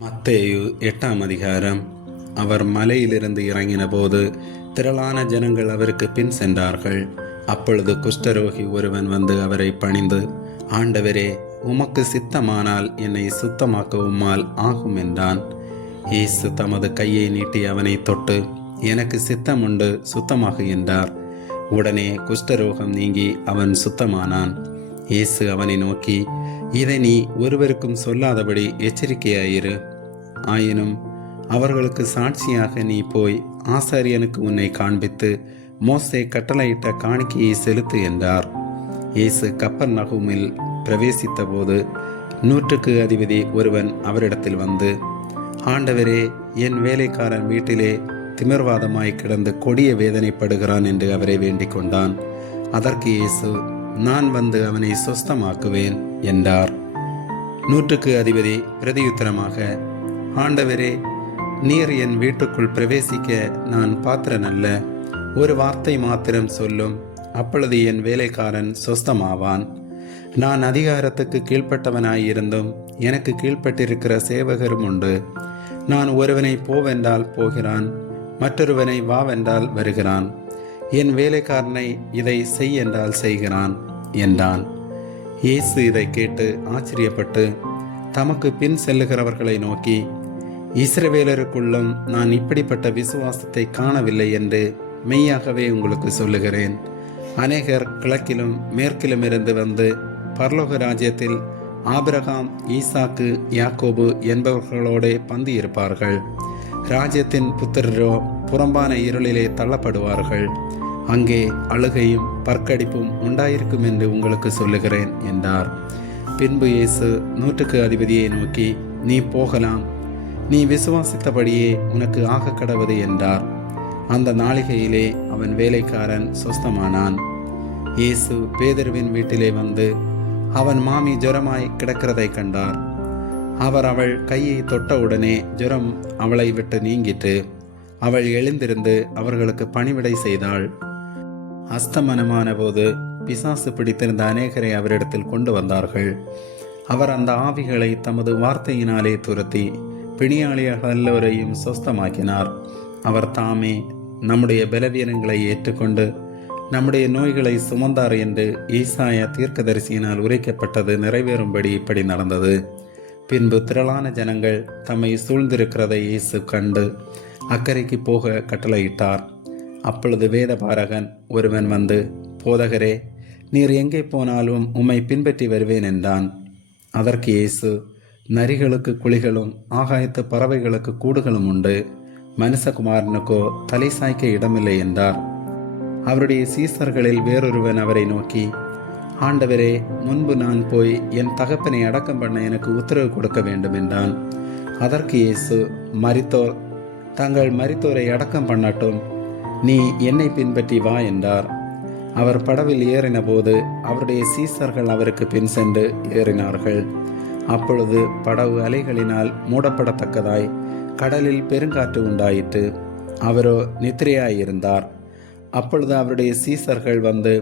மத்தேயு 8ஆம் அதிகாரம். அவர் மலையிலிருந்து இறங்கின போது திரளான ஜனங்கள் அவருக்கு பின் சென்றார்கள். அப்பொழுது குஷ்டரோகி ஒருவன் வந்து அவரை பணிந்து, ஆண்டவரே, உமக்கு சித்தமானால் என்னை சுத்தமாக்க உம்மால் ஆகும் என்றான். இயேசு தமது கையை நீட்டி அவனை தொட்டு, எனக்கு சித்தம் உண்டு, சுத்தமாக என்றார். உடனே குஷ்டரோகம் நீங்கி அவன் சுத்தமானான். இயேசு அவனை நோக்கி, இதை நீ ஒருவருக்கும் சொல்லாதபடி எச்சரிக்கையாயிரு. ஆயினும் அவர்களுக்கு சாட்சியாக நீ போய் ஆசாரியனுக்கு உன்னை காண்பித்து மோசே கட்டளையிட்ட காணிக்கையை செலுத்து என்றார். இயேசு கப்பர்நகூமில் பிரவேசித்த போது 100க்கு அதிபதி ஒருவன் அவரிடத்தில் வந்து, ஆண்டவரே, என் வேலைக்காரன் வீட்டிலே திமிர்வாதமாய் கிடந்து கொடிய வேதனைப்படுகிறான் என்று அவரை வேண்டிக் கொண்டான். அதற்கு இயேசு, நான் வந்து அவனை சொஸ்தமாக்குவேன் என்றார். 100க்கு அதிபதி பிரதியுத்தரமாக, ஆண்டவரே, நீர் என் வீட்டுக்குள் பிரவேசிக்க நான் பாத்திரனல்ல. ஒரு வார்த்தை மாத்திரம் சொல்லும், அப்பொழுது என் வேலைக்காரன் சொஸ்தமாவான். நான் அதிகாரத்துக்கு கீழ்ப்பட்டவனாயிருந்தும் எனக்கு கீழ்ப்பட்டிருக்கிற சேவகரும் உண்டு. நான் ஒருவனை போவென்றால் போகிறான், மற்றொருவனை வாவென்றால் வருகிறான். என் வேலைக்காரனை இதை செய் என்றால் செய்கிறான் என்றான். இயேசு இதை கேட்டு ஆச்சரியப்பட்டு தமக்கு பின் செல்லுகிறவர்களை நோக்கி, இஸ்ரவேலருக்குள்ளும் நான் இப்படிப்பட்ட விசுவாசத்தை காணவில்லை என்று மெய்யாகவே உங்களுக்கு சொல்லுகிறேன். அநேகர் கிழக்கிலும் மேற்கிலும் இருந்து வந்து பரலோக ராஜ்யத்தில் ஆபிரகாம், ஈசாக்கு, யாக்கோபு என்பவர்களோடு பந்தி இருப்பார்கள். ராஜ்யத்தின் புத்திரரோ புறம்பான இருளிலே தள்ளப்படுவார்கள். அங்கே அழுகையும் பற்கடிப்பும் உண்டாயிருக்கும் என்று உங்களுக்கு சொல்லுகிறேன் என்றார். பின்பு இயேசு 100க்கு அதிபதியை நோக்கி, நீ போகலாம், நீ விசுவாசித்தபடியே உனக்கு ஆக கடவது என்றார். அந்த நாளிகையிலே அவன் வேலைக்காரன் சொஸ்தமானான். இயேசு பேதுருவின் வீட்டிலே வந்து அவன் மாமி ஜுரமாய் கிடக்கிறதை கண்டார். அவர் அவள் கையை தொட்டவுடனே ஜுரம் அவளை விட்டு நீங்கிட்டு அவள் எழுந்திருந்து அவர்களுக்கு பணிவிடை செய்தாள். அஸ்தமனமான போது பிசாசு பிடித்திருந்த அநேகரை அவரிடத்தில் கொண்டு வந்தார்கள். அவர் அந்த ஆவிகளை தமது வார்த்தையினாலே துரத்தி பிணியாளிகள் எல்லோரையும் சொஸ்தமாக்கினார். அவர் தாமே நம்முடைய பலவீனங்களை ஏற்றுக்கொண்டு நம்முடைய நோய்களை சுமந்தார் என்று ஈசாயா தீர்க்கதரிசியினால் உரைக்கப்பட்டது நிறைவேறும்படி இப்படி நடந்தது. பின்பு திரளான ஜனங்கள் தம்மை சூழ்ந்திருக்கிறதை இயேசு கண்டு அக்கறைக்கு போக கட்டளையிட்டார். அப்பொழுது வேதபாரகன் ஒருவன் வந்து, போதகரே, நீர் எங்கே போனாலும் உம்மை பின்பற்றி வருவேன் என்றான். அதற்கு இயேசு, நரிகளுக்கு குழிகளும் ஆகாயத்து பறவைகளுக்கு கூடுகளும் உண்டு, மனுஷகுமாரனுக்கோ தலை சாய்க்க இடமில்லை என்றார். அவருடைய சீசர்களில் வேறொருவன் அவரை நோக்கி, ஆண்டவரே, முன்பு நான் போய் என் தகப்பனை அடக்கம் பண்ண எனக்கு உத்தரவு கொடுக்க வேண்டும் என்றான். அதற்கு இயேசு, மரித்தோர் தங்கள் மரித்தோரை அடக்கம் பண்ணட்டும், நீ என்னை பின்பற்றி வா என்றார். அவர் படவில் ஏறின போது அவருடைய சீசர்கள் அவருக்கு பின் சென்று ஏறினார்கள். அப்பொழுது படவு அலைகளினால் மூடப்படத்தக்கதாய் கடலில் பெருங்காற்று உண்டாயிற்று. அவரோ நித்திரையாயிருந்தார். அப்பொழுது அவருடைய சீசர்கள் வந்து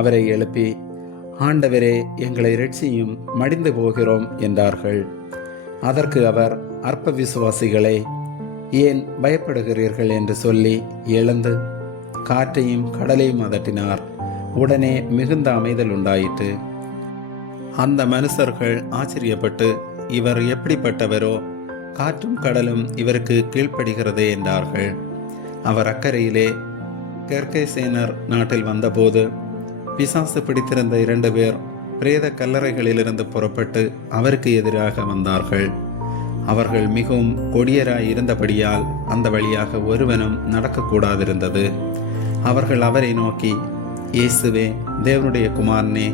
அவரை எழுப்பி, ஆண்டவரே, எங்களை இரட்சியும், மடிந்து போகிறோம் என்றார்கள். அதற்கு அவர், அற்ப விசுவாசிகளே, ஏன் பயப்படுகிறீர்கள் என்று சொல்லி எழுந்து காற்றையும் கடலையும் அதட்டினார். உடனே மிகுந்த அமைதல் உண்டாயிற்று. அந்த மனுஷர்கள் ஆச்சரியப்பட்டு, இவர் எப்படிப்பட்டவரோ, காற்றும் கடலும் இவருக்கு கீழ்ப்படுகிறதே என்றார்கள். அவர் அக்கறையிலே கெர்கேசேனர் நாட்டில் வந்தபோது பிசாசு பிடித்திருந்த 2 பேர் பிரேத கல்லறைகளிலிருந்து புறப்பட்டு அவருக்கு எதிராக வந்தார்கள். அவர்கள் மிகவும் கொடியராய் இருந்தபடியால் அந்த வழியாக ஒருவனும் நடக்கக்கூடாதிருந்தது. அவர்கள் அவரை நோக்கி, இயேசுவே, தேவனுடைய குமாரனே,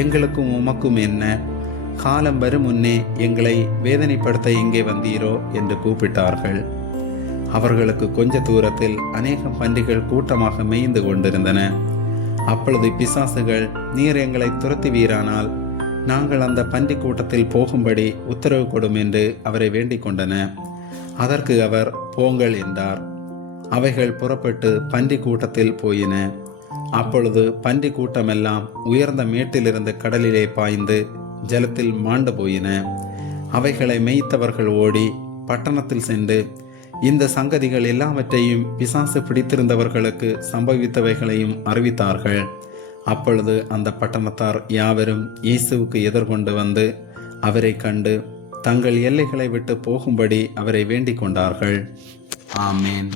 எங்களுக்கும் உமக்கும் என்ன? காலம் வரும் முன்னே எங்களை வேதனைப்படுத்த எங்கே வந்தீரோ என்று கூப்பிட்டார்கள். அவர்களுக்கு கொஞ்ச தூரத்தில் அநேகம் பன்றிகள் கூட்டமாக மேய்ந்து கொண்டிருந்தன. அப்பொழுது பிசாசுகள், நீர் எங்களை துரத்துவீரானால் நாங்கள் அந்த பன்றி கூட்டத்தில் போகும்படி உத்தரவு கொடும் என்று அவரை வேண்டிக் கொண்டன. அதற்கு அவர், போங்கள் என்றார். அவைகள் புறப்பட்டு பன்றி கூட்டத்தில் போயின. அப்பொழுது பன்றி கூட்டமெல்லாம் உயர்ந்த மேட்டிலிருந்து கடலிலே பாய்ந்து ஜலத்தில் மாண்டு போயின. அவைகளை மேய்த்தவர்கள் ஓடி பட்டணத்தில் சென்று இந்த சங்கதிகள் எல்லாவற்றையும் பிசாசு பிடித்திருந்தவர்களுக்கு சம்பவித்தவைகளையும் அறிவித்தார்கள். அப்பொழுது அந்த பட்டணத்தார் யாவரும் இயேசுவுக்கு எதிர்கொண்டு வந்து அவரை கண்டு தங்கள் எல்லைகளை விட்டு போகும்படி அவரை வேண்டிக் கொண்டார்கள். ஆமேன்.